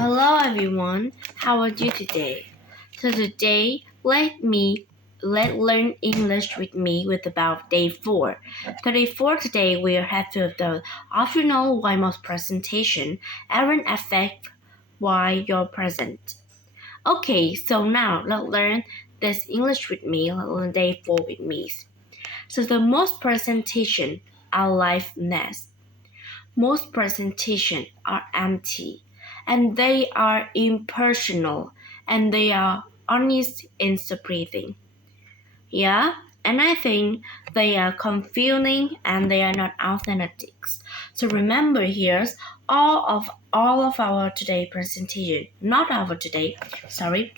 Hello everyone, how are you today? So today, let learn English with me with about day 4. So day 4 today we have to the optional why most presentation and affect why you're present. Okay, so now let's learn this English with me, let's learn day 4 with me. So the most presentation are lifeless. Most presentations are empty, and they are impersonal, and they are honest in breathing. Yeah, and I think they are confusing and they are not authentic. So remember here's all of our today presentation, not our today, sorry,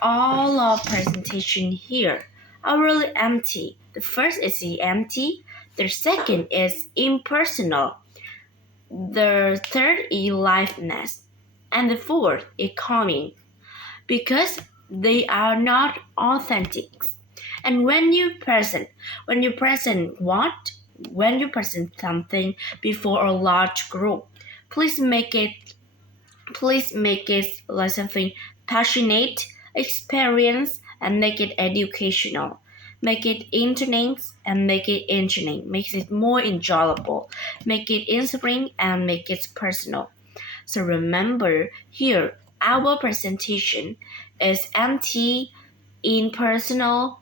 all of presentation here are really empty. The first is the empty, the second is impersonal. The third is liveness, and the fourth is calming, because they are not authentic. And when you present what? When you present something before a large group, please make it like something passionate, experience, and make it educational. Make it entertaining and make it entertaining. Makes it more enjoyable. Make it inspiring and make it personal. So remember here, our presentation is empty, impersonal,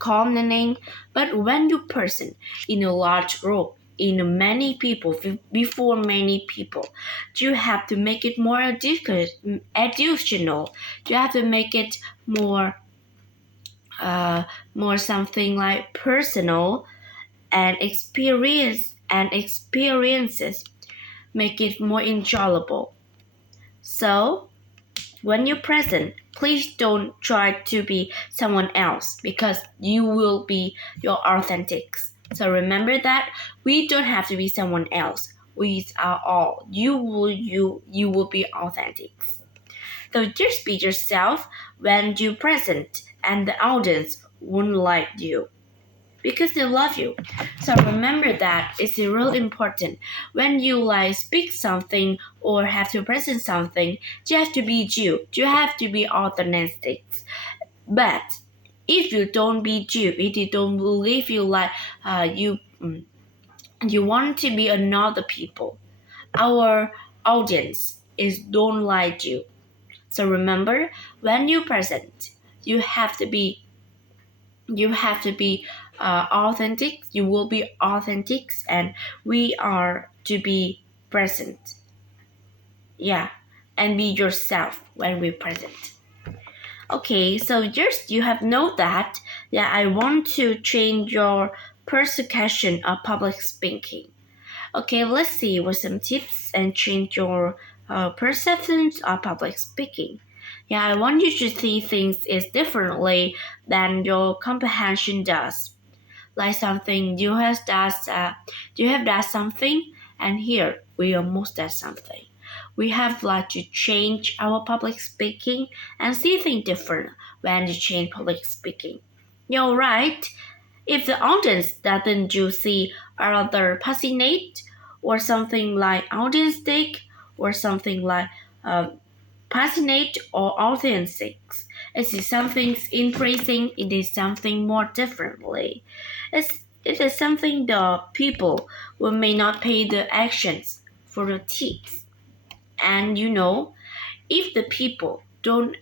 calming, but when you present in a large group, in many people, before many people, you have to make it more educational. You have to make it more something like personal and experiences. Make it more enjoyable. So when you present, please don't try to be someone else, because you will be your authentic. So remember that we don't have to be someone else. We are all. You will be authentic. So just be yourself when you present, and the audience won't like you, because they love you. So remember that it's really important. When you speak something or have to present something, you have to be you. You have to be authentic. But if you don't be you, if you don't believe you you want to be another people, our audience is don't like you. So remember, when you present, you have to be authentic. You will be authentic, and we are to be present. Yeah, and be yourself when we present. Okay, so just you have know that. Yeah, I want to change your perception of public speaking. Okay, let's see what some tips and change your perceptions of public speaking. Yeah, I want you to see things is differently than your comprehension does. Like something you have done something, and here we almost done something. We have to change our public speaking and see things different when you change public speaking. You're right. If the audience doesn't you see rather passionate, or something like authentic, or something like passionate or authentic, it is something increasing, it is something more differently. It is something the people will may not pay the actions for the tips. And if the people don't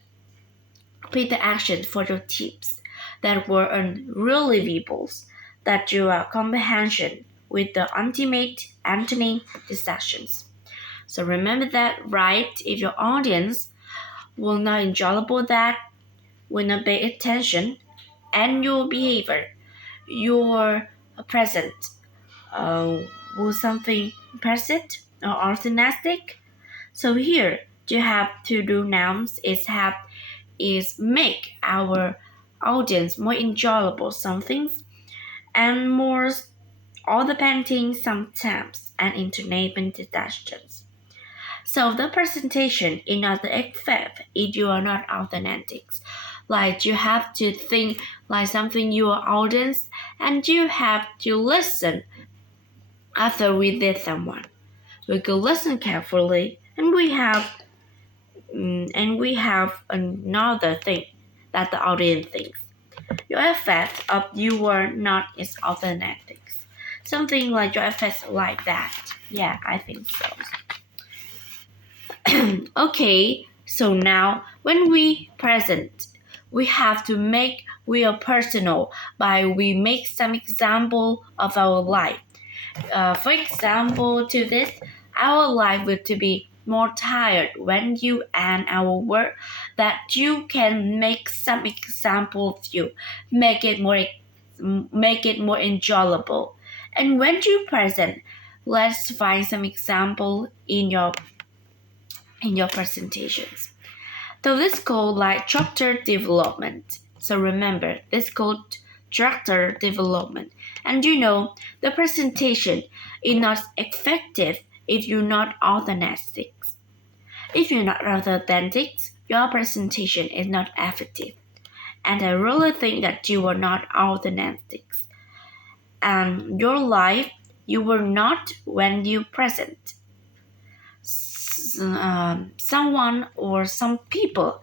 pay the action for the tips that were unrelievable, that your comprehension with the ultimate Anthony discussions. So remember that, right? If your audience will not enjoyable that, will not pay attention, and your behavior, your present, will something present or authentic. So here you have to do now is make our audience more enjoyable something, and more all the painting sometimes and entertainment discussions. So the presentation is not the effect if you are not authentic. Like you have to think like something your audience, and you have to listen after we did someone. We could listen carefully, and we have And we have another thing that the audience thinks. Your effect of you were not is authentic. Something like your effect like that. Yeah, I think so. Okay, so now when we present, we have to make real personal by we make some example of our life. For example, to this, our life will to be more tired when you end our work that you can make some example of you, make it more enjoyable. And when you present, let's find some example in your presentations. So this called like chapter development. So remember, this called character development. And you know, the presentation is not effective if you're not authentic. If you're not authentic, your presentation is not effective. And I really think that you are not authentic. And your life, you were not when you present. Someone or some people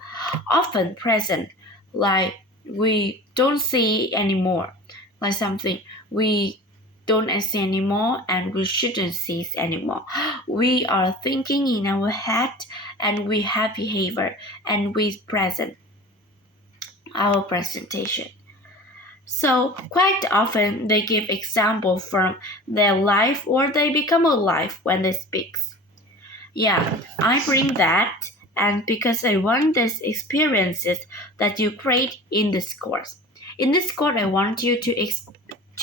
often present like we don't see anymore, like something we don't see anymore and we shouldn't see anymore. We are thinking in our head and we have behavior and we present our presentation. So quite often they give example from their life or they become alive when they speak. Yeah, I bring that, and because I want these experiences that you create in this course. In this course, I want you to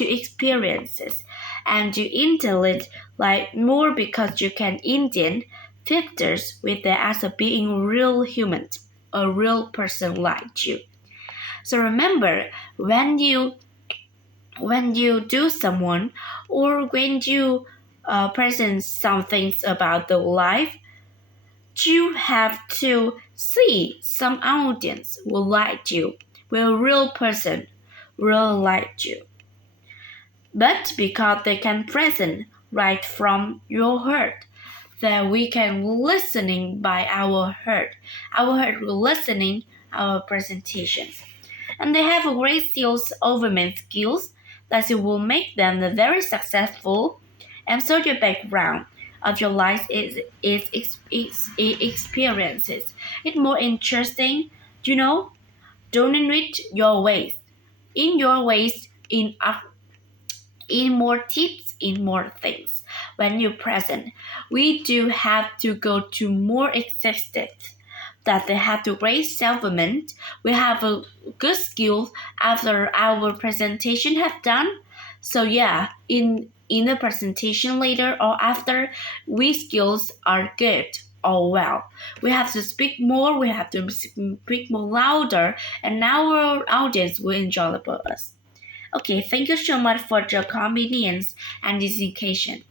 experiences, and you intellect like more because you can Indian filters with the as a being real human, a real person like you. So remember when you do someone or when you present some things about the life, you have to see some audience will like you, will real person will like you. But because they can present right from your heart, that we can listening by our heart. Our heart will listening our presentations. And they have a great skills overman skills that it will make them very successful. And so your background of your life is experiences. It's more interesting, you know. Don't it your ways. In your ways, in more tips, in more things. When you're present, we do have to go to more existence that they have to raise self-image. We have a good skill after our presentation have done. So yeah, in the presentation later or after, we skills are good or well. We have to speak more, we have to speak more louder, and our audience will enjoy about us. Okay, thank you so much for your convenience and dedication.